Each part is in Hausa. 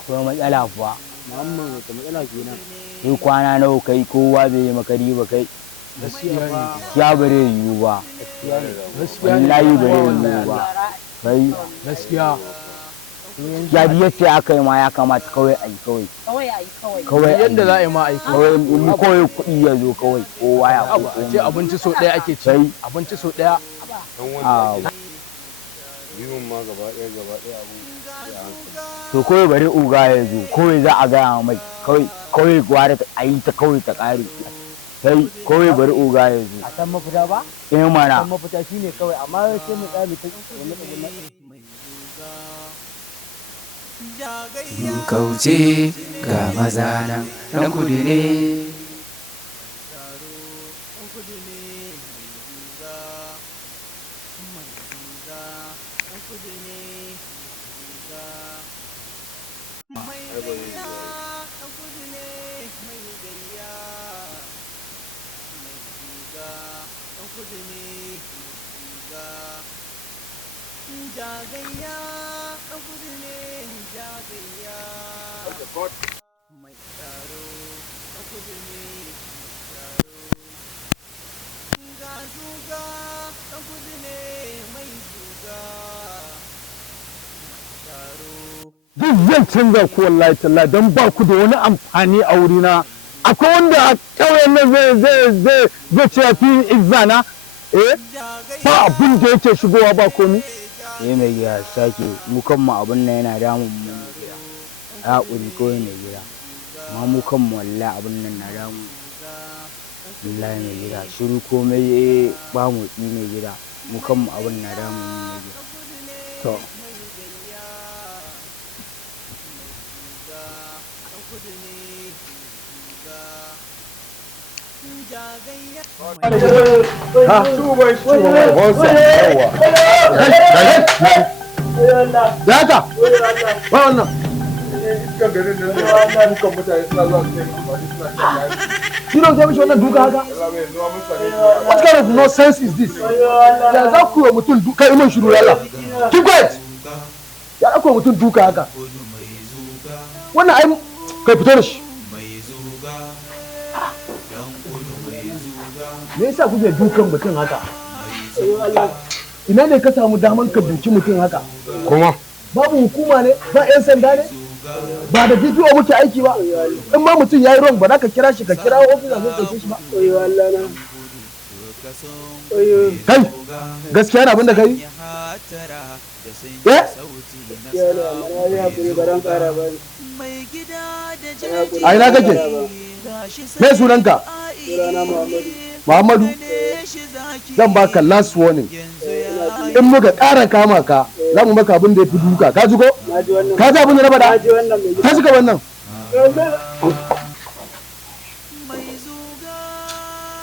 akwai matsala kuwa. Muhammad wata matsala kenan. Sai kwana nawa kai kowa bai yi maka riba kai. Gaskiya ne. Ya bare yiwu ba. Wallahi bare yiwu ba. Kai gaskiya. Ya biya ce aka yi ma ya kamata kawai a yi kawai. Kawai yadda za a yi ma aiki. Kawai mu kawai kuɗi ya zo kawai kowa ya a ce abinci so ɗaya ake ci. Abinci so ɗaya. biyun ma gaba ɗaya abu. To kawai bari uga ya zo kawai za a gaya mai kawai gwara a yi ta kawai ta ƙare. Sai kawai bari uga ya zo. A san mafita ba? Mana. San mafita shine kawai amma sai mu tsaya mu ta kauce ga maza nan ɗan kudu ne. Duk zan canza ku wallahi tallahi don ba ku da wani amfani a wurina. Akwai wanda a ƙauyen nan zai ce fi izana ba abin da yake shigowa ba komi. Mai gida sake mu kanmu abin nan yana damun mu mai gida. Ya ƙuri kawai mai gida. Amma mu kanmu wallahi abin nan na damu. Wallahi mai gida shiru komai ba motsi mai gida. Mu kanmu abin na damun mu mai gida. To. Data! Wannan! You don't tell me wannan duka haka? What kind of nonsense is this? Ya za ku yi mutum duka iman shiru yalla. Keep quiet! Ya za ku yi mutum duka haka? Wannan ai kai fito da shi. Me yasa kuke dukan mutum haka? Ina ne ka samu daman ka duki mutum haka? Kuma? Babu hukuma ne? Ba 'yan sanda ne? Ba da DPO muke aiki ba? In ma mutum ya yi wrong ba za ka kira shi ka kira ofisa zai ɗauke shi ba? Kai, gaskiya na abin da kai? A ina kake? Me sunanka? Muhammadu. Zan baka last warning. In muka ƙara kama ka, za mu maka abin da ya fi duka. Ka ji ko? Ka ji abin da na faɗa? Ka ji ka wannan?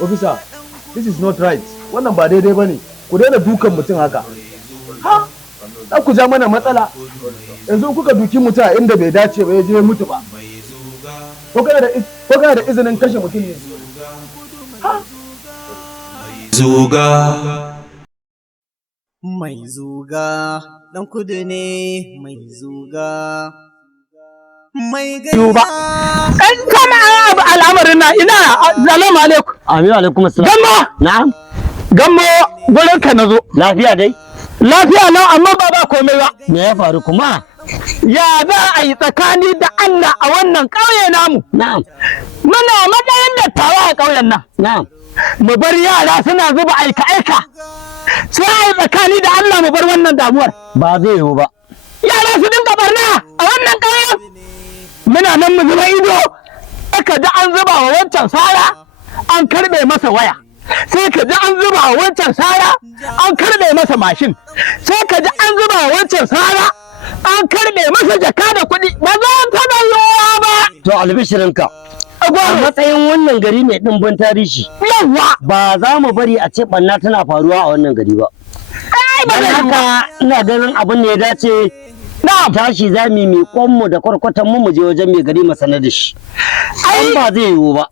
Officer, this is not right. Wannan ba daidai ba ne. Ku daina dukan mutum haka. Ha? Za ku ja mana matsala. Yanzu kuka duki mutum a inda bai dace ba ya je mutu ba. Ko kana da izinin kashe mutum ne? Ha? Zuga. Mai zuga, ɗan kudu ne mai zuga. Mai gari ba. Ɗan kama al'amarin na ina salamu alaikum. Amin alaikum assalam. Gammo! Na'am. Gammo gurin ka na zo. Lafiya dai? Lafiya nan amma ba komai ba. Me ya faru kuma? Ya za a yi tsakani da Allah a wannan ƙauye namu? Na'am. Muna matsayin dattawa a ƙauyen nan. Na'am. Mu bar yara suna zuba aika-aika. Sai a yi tsakani da Allah mu bar wannan damuwar. Ba zai yiwu ba. Yara su dinga barna a wannan ƙauyen. Muna nan mu zuba ido. Aka ji an zuba wa wancan sara an karɓe masa waya. Sai ka ji an zuba wa wancan sara an karɓe masa mashin. Sai ka ji an zuba wa wancan sara an karɓe masa jaka da kuɗi. Ba za ta da yiwuwa ba. To albishirinka. A matsayin wannan gari mai ɗimbin tarihi. Yawwa. Ba za mu bari a ce ɓanna tana faruwa a wannan gari ba. Don haka ina ganin abin da ya dace tashi za mu yi miƙonmu da kwarkwatan mu je wajen mai gari mu sanar da shi. Ai ba zai yiwu ba.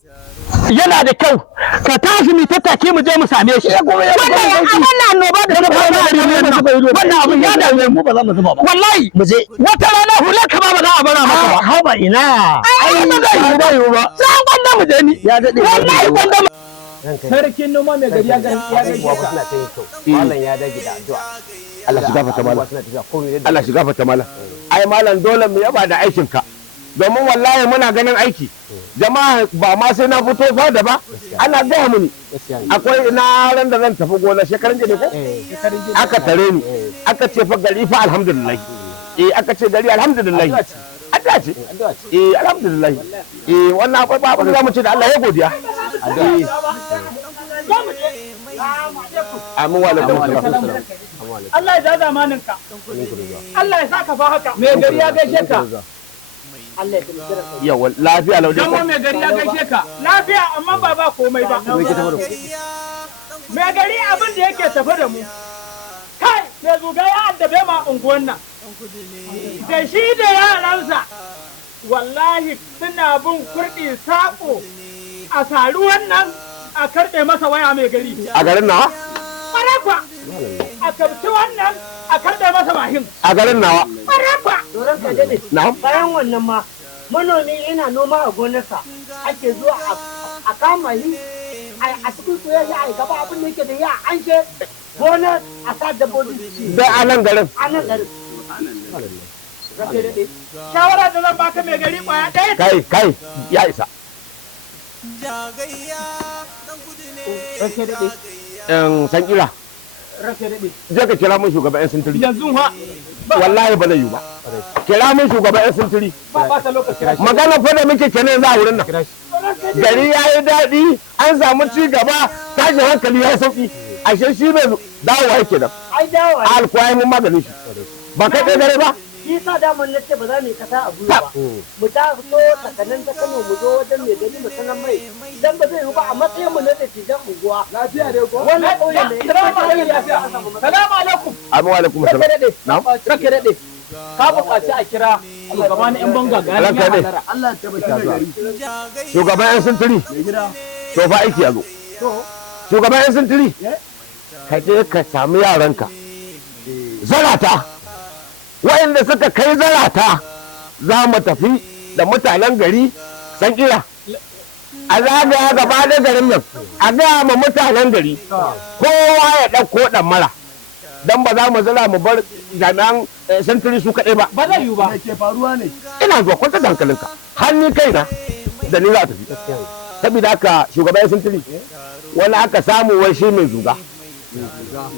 Yana da kyau ka tashi mu tattake mu je mu same shi. Wannan annoba da ta fara da wannan abin ya dame mu ba za mu zuba ba. Wallahi mu je. Wata rana hular ka ba za a bara maka ba. ina ai ba zai yi ba sai gwanda mu je ni Ya daɗe. wallahi gwanda mu Sarkin noma mai gari ya gaishe ka. Malam ya dage da addu'a. Allah shiga fata malam. Suna tafiya komai yadda Allah shiga fata malam. Ai malam dole mu yaba da aikin ka. Domin wallahi muna ganin aiki. Jama'a ba ma sai na fito fada ba. Ana gaya mini. gaskiya ne. Akwai ina ran da zan tafi gona shekaran jiya ne ko? Aka tare ni. Aka ce fa gari fa alhamdulillah. Aka ce gari alhamdulillah. Addu'a ce. Addu'a ce. Alhamdulillah. Wannan akwai ba abin da zamu ce da Allah ya godiya. Amin wa alaikum salam. Allah ya ja zamaninka Allah ya saka fa haka Mai gari ya gaishe ka. Allah ya tabbata da kai Yawa lafiya lau dai. dan mai gari ya gaishe ka lafiya amma ba komai ba mai gari abin da yake tafe da mu kai mai zuga ya addabe ma unguwan nan da shi da yaransa wallahi suna bin kurɗi saƙo a saru wannan a karɓe masa waya mai gari A garin nawa? ƙwararwa a karɓi wannan a karɓe masa mahin A garin nawa? ƙwararwa Doron ka dade. Na'am. Bayan wannan ma manomi yana noma a gonarsa ake zuwa a kama yi a cikin soyayya a gaba abin da yake da ya an she gonar a sa dabbobi su ci. Dai a nan garin. A nan garin. Rake daɗe. Shawara da zan baka mai gari ƙwaya ɗaya. Kai ya isa. Rake daɗe. San kira. Rake daɗe. Je ka kira mun shugaban 'yan sintiri. Yanzu ha Wallahi ba zai yi ba. Kira mun shugaban 'yan sintiri. ba ɓata lokaci. Magana fa da muke kenan za a wurin nan. Gari ya yi daɗi, an samu ci gaba, tashin hankali ya sauki. Ashe shi bai dawowa yake da. Ai dawo a Alkuwa mun maganin shi. Ba kai ɗaya dare ba? shi sa daman na ce ba za mu yi kasa a gwiwa ba. Mu ta so tsakanin ta Kano mu zo wajen mai gari mu sanan mai dan ba zai yi ba a matsayin mu na da tijan unguwa. Lafiya dai ko? Wannan ƙauyen da Salamu alaikum. Amin wa alaikum Rake salam. daɗe. Na'am. Rake daɗe. Ka buƙaci a kira shugaba na 'yan banga ga Ranka ya daɗe. hallara. Allah ya tabbata da gari. Shugaban 'yan sintiri. To fa aiki ya zo. Shugaban 'yan sintiri. Ka je ka sami yaranka. Zarata. Waɗanda suka kai zarata za mu tafi da mutanen gari san kira. A zagaya gaba da garin nan. A gaya ma mutanen gari. Kowa ya ɗauko ɗan mara. Don ba za mu zira mu bar jami'an sintiri su kaɗai ba. Ba zai yiwu ba. Me ke faruwa ne? Ina zuwa kwanta da hankalinka. Hannun kaina da ni za a tafi. Saboda haka shugaban sintiri wani aka samu wai shi mai zuga.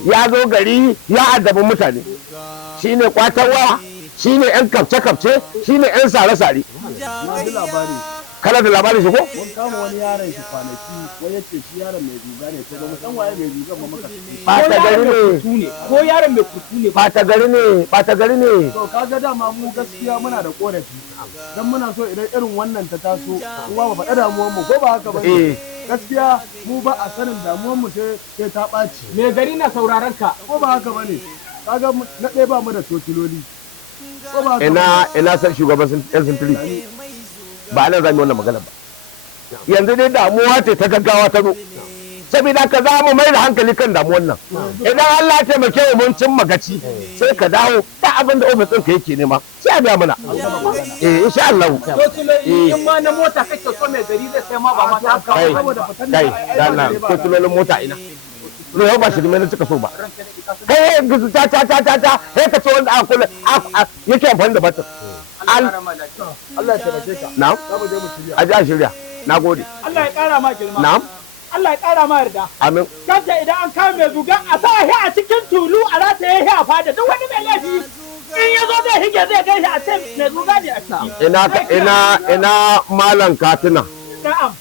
Ya zo gari ya addabi mutane. Shi ne kwatarwa, shi ne 'yan kafce-kafce, shi ne 'yan sare-sare. Na ji labari. Kana da labarin shi ko? Mun kama wani yaron shi kwanaki wai yace shi yaron mai zuga ne to ba mu san waye mai zugan ba muka tafi. Ɓata gari ne. Ko yaron mai kurtu ne ba. Ɓata gari ne. Ɓata gari ne. To kaga dama mu gaskiya muna da korafi. Dan muna so idan irin wannan ta taso kuma ba faɗa damuwar mu ko ba haka ba Eh. gaskiya mu ba a sanin damuwar mu sai ta ɓaci Mai gari na sauraron ka. ko ba haka bane kaga na ɗaya ba mu da totiloli ko ba haka bane? Ina san shugaban 'yan sintiri. Ba nan za mu yi wannan magana ba. Yanzu dai damuwa ce ta gaggawa ta zo. Saboda ka za mu mai da hankali kan damuwan nan. Idan Allah ya taimake mu mun cin magaci sai ka dawo ta abin da ofis ɗinka yake nema sai a biya mana. Insha Allah. In ma na mota kake so mai gari zai sai ma ba ma ta Kai, kawo. kai, da Allah, tutulolin mota ina. Yau ba shi da mai suka so ba. Kai gizu ta sai ka ce wanda aka kula yake amfani da batir. Allah ya taimake ka Na'am. za mu je mu shirya A ji a shirya. Na gode. Allah ya ƙara ma girma. Na'am. Allah ya ƙara ma yarda. Amin. Kanta idan an kawo mai zuga a sa shi a cikin tulu a rataye shi a fada duk wani mai laifi in ya zo zai hige zai gaishe a ce mai zuga ne a ciki. Ina malam katina. Na'am.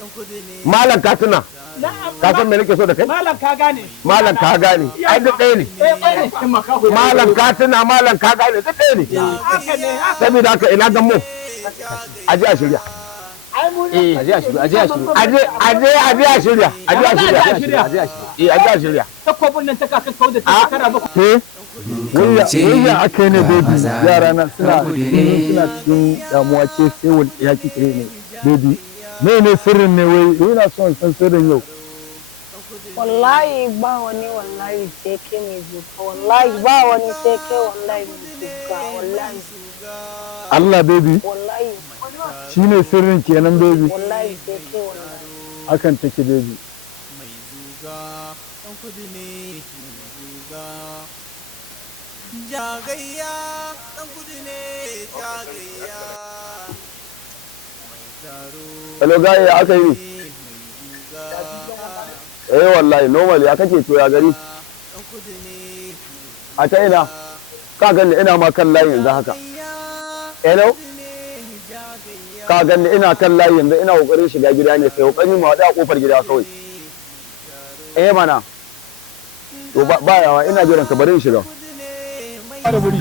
Malam katina. Na'am. Ka san me nake so da kai? Malam ka gane. Malam ka gane. Ai duk ɗaya ne. Malam katina, malam ka gane duk ɗaya ne. Haka ne haka. Saboda haka ina gan mu. A ji a shirya. ai mu ne. Aje a shiru, aje a shiru. Aje a shirya. Aje a shirya. Aje a shiru. Aje a shirya. Takobin nan ta kakan kawo da ta shekara bakwai. Kauce aka yi ne baby maza yara na suna rabu ne. suna cikin damuwa ce sai wani ya kike ne baby me sirrin ne wai ina son san sirrin yau Wallahi ba wani wallahi sai ke mai zuka wallahi ba wani sai ke wallahi mai zuka wallahi Allah baby wallahi shine sirrin kenan baby. wallahi sai kai wallahi. Hakan take baby. mai zuga ɗan kudu ne mai zuga jagayya ɗan kudu ne jagayya mai taro hello guy ya aka yi mai zuga wallahi normal ya kake to ya gari ɗan kudu ne a ta ina ka ganni ina ma kan layi yanzu haka hello ka ganni ina kan layi yanzu ina kokarin shiga gida ne sai kokari mu haɗu a kofar gida kawai mana to ba yawa ina jiran ka bari in shiga Fara buri.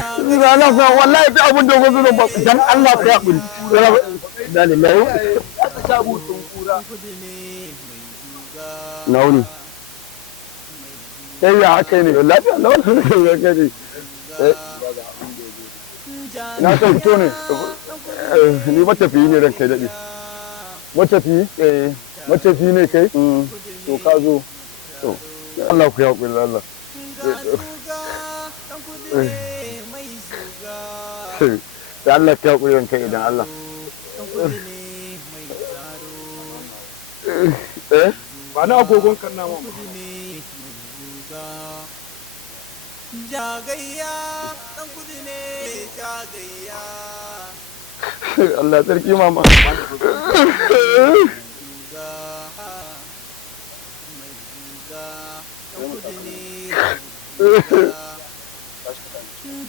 wallahi ta abun dogon zuwa ba dan Allah ka yaƙuri da lillahi nauni sai ya haka ne lafiya lawan na san fito ne ni matafiyi ne ran kai daɗe matafiyi matafiyi ne kai to ka zo to Allah ku yaƙuri Allah da Allah ka yaƙuri ran kai idan Allah Ba na agogon kan nama. jagayya ɗan kudu ne jagayya Allah sarki mama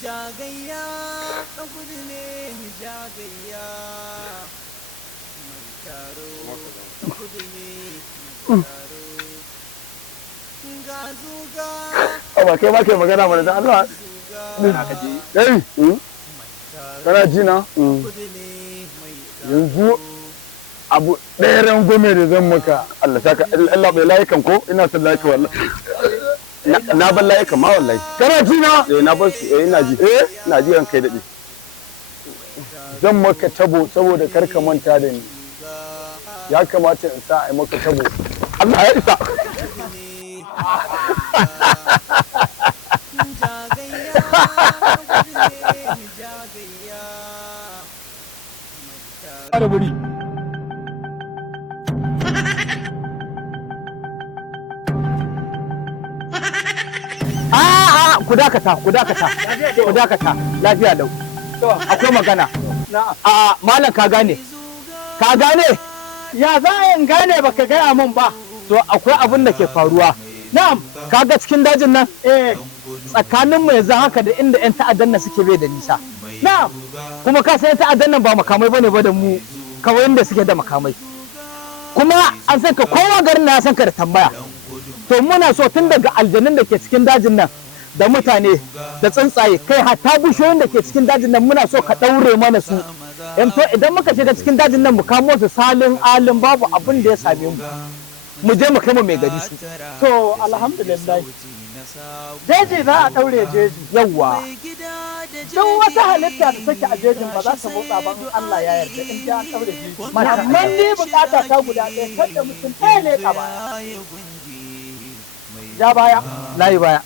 jagayya ɗan kudu ne jagayya mai taro ɗan kudu ne mai taro ga zuga ba kai ma kai magana mana da Allah kana ji na yanzu abu ɗaya rangwame da zan maka Allah saka Allah bai layukan ko ina son layuka wallahi na ban layukan ma wallahi kana ji na na bar su ina ji ina ji ran kai daɗe zan maka tabo saboda kar ka manta da ni ya kamata in sa a yi maka tabo Allah ya isa Fara buri. ku dakata lafiya lau akwai magana malam ka gane ya za in gane baka gaya min ba to akwai abin da ke faruwa na'am kaga cikin dajin nan tsakanin mu yanzu haka da inda yan ta'addan nan suke bai da nisa na'am kuma ka san ta'addan nan ba makamai bane ba da mu kawai inda suke da makamai kuma an san ka kowa garin na san ka da tambaya to muna so tun daga aljanun da ke cikin dajin nan da mutane da tsuntsaye kai hatta bishiyoyin da ke cikin dajin nan muna so ka daure mana su to idan muka shiga cikin dajin nan mu kamo su salin alin babu abin da ya same mu je mu kai mu mai gari su to alhamdulillah jeji za a daure jeji yawa duk wata halitta da take a jejin ba za ta motsa ba in Allah ya yarda in ji an daure jeji amma ni bukata ta guda ɗaya kada mutum ɗaya ne ka baya ja baya layi baya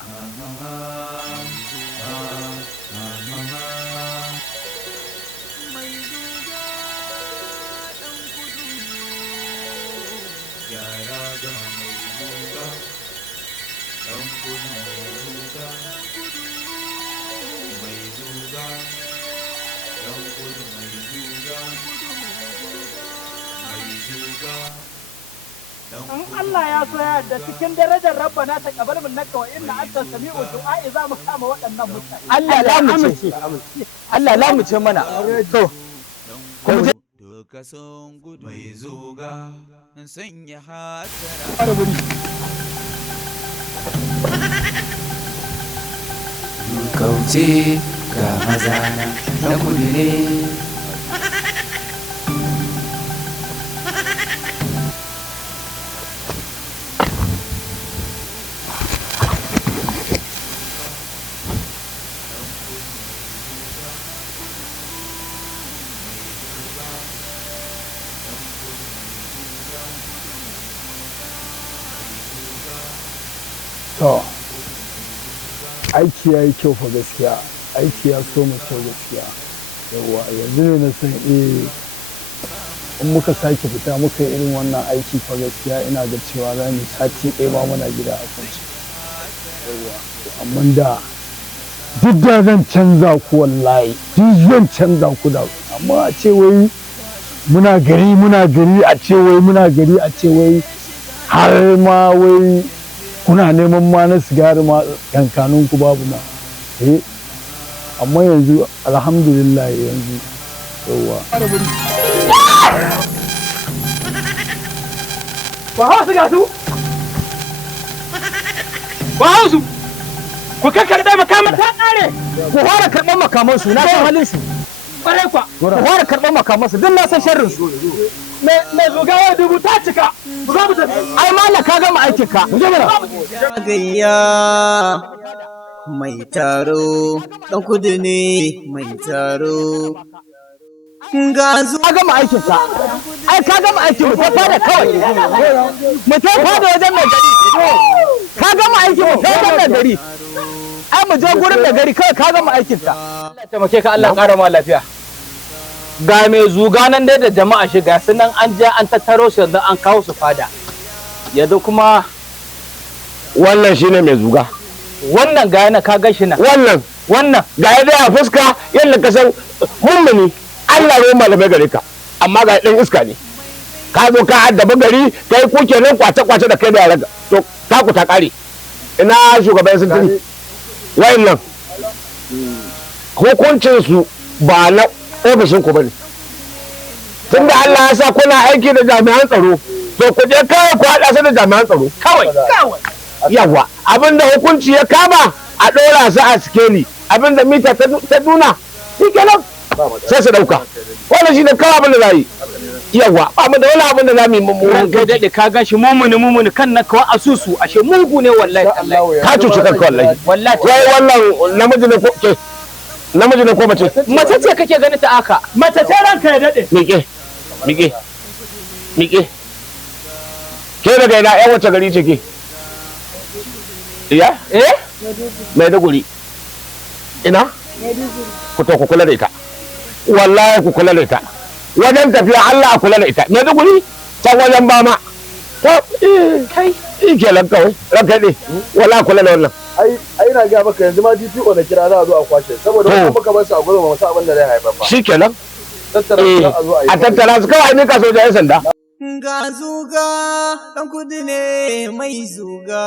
in Allah ya so ya da cikin darajar rabbana ta kabar min naka wa inna anta sami'u du'a za mu kama waɗannan mutane Allah la mu ce mana to kuma duka sun gudu mai zuga sanya hatara Fara buri. kauce ga mazana na kudu ne to aiki ya yi kyau fa gaskiya, aiki ya so mu kyau gaskiya. Yawwa yanzu ne na san in muka sake fita muka yi irin wannan aiki fa gaskiya ina ga cewa za mu sati ɗaya ba muna gida a kwance. Yawwa amma da duk da zan canza ku wallahi, duk zan canza ku da, amma a ce wai muna gari a ce wai muna gari a ce wai har ma wai kuna neman ma na sigari ma kankanun ku babu ma. Amma yanzu alhamdulillah yanzu yawa Ba hausu ga su? Ba hausu? Ku kakkarɗe makaman ta ƙare! Ku fara karɓar makaman su, na san halin su. Ƙwarai kwa, ku fara karɓar makaman su, duk na san sharrin su. Mai zugawa dubu ta cika, ku za mu tafi. Ai mallam ka gama aikin ka. Mu je mana. Gayya mai taro, ɗan kudu ne mai taro. Gazu. Ka gama aikin ka. Ai ka gama aikin mu ta fada kawai. Mu ta fada wajen mai gari. Ka gama aikin mu ta wajen mai gari. Ai mu je gurin mai gari kawai ka gama aikin ka. Allah ya taimake ka, Allah ya ƙara ma lafiya. Ga mai zuga nan dai da jama'a shi ga su nan an je an tattaro su yanzu an kawo su fada. Yanzu kuma wannan shine mai zuga. wannan ga yana ka gashi nan. Wannan ga ya dai a fuska yadda ka san mummuni Allah ruwan malamai gare ka, amma ga ɗan iska ne. Ka zo ka addaba gari kai ku kenan kwace-kwace da kai da yaran to taku ta ƙare. Ina shugaban sintiri wayannan hukuncin su ba na ofishin ku bane. Tunda Allah ya sa kuna aiki da jami'an tsaro to ku je kawai ku haɗa su da jami'an tsaro kawai. Yawa abinda hukunci ya kama a ɗora su a sikeli, abinda mita ta nuna shi kenan sai su ɗauka. Wannan shi ne kawai abin da za yi. Yawa ba mu da wani abin da za mu yi mummunan kai daɗe ka gashi mumuni kan na kawai asusu ashe mugu ne wallahi. Ka cuci kanka wallahi. Wai wannan namiji ne ko ke? Namiji ne ko mace? Mace ce kake gani ta aka. Mace ce ranka ya daɗe. Miƙe. Ke daga ina ƴan wace gari ce ke? Iya? Maiduguri. Ina? Ku to ku kula da ita. Wallahi ku kula da ita. Wajen tafiya Allah a kula da ita. Maiduguri can wajen bama. To kai ke kawai ranka ne. Wallahi kula da wannan. ai na ga maka yanzu ma DPO na kira za a zo a kwashe saboda kuma muka bar su a gurin ba mu san abin da zai haifar ba. Shikenan. Tattara su a zo a yi. A tattara su kawai ne ka soja 'yan sanda. Ga zuga ɗan kudu ne mai zuga.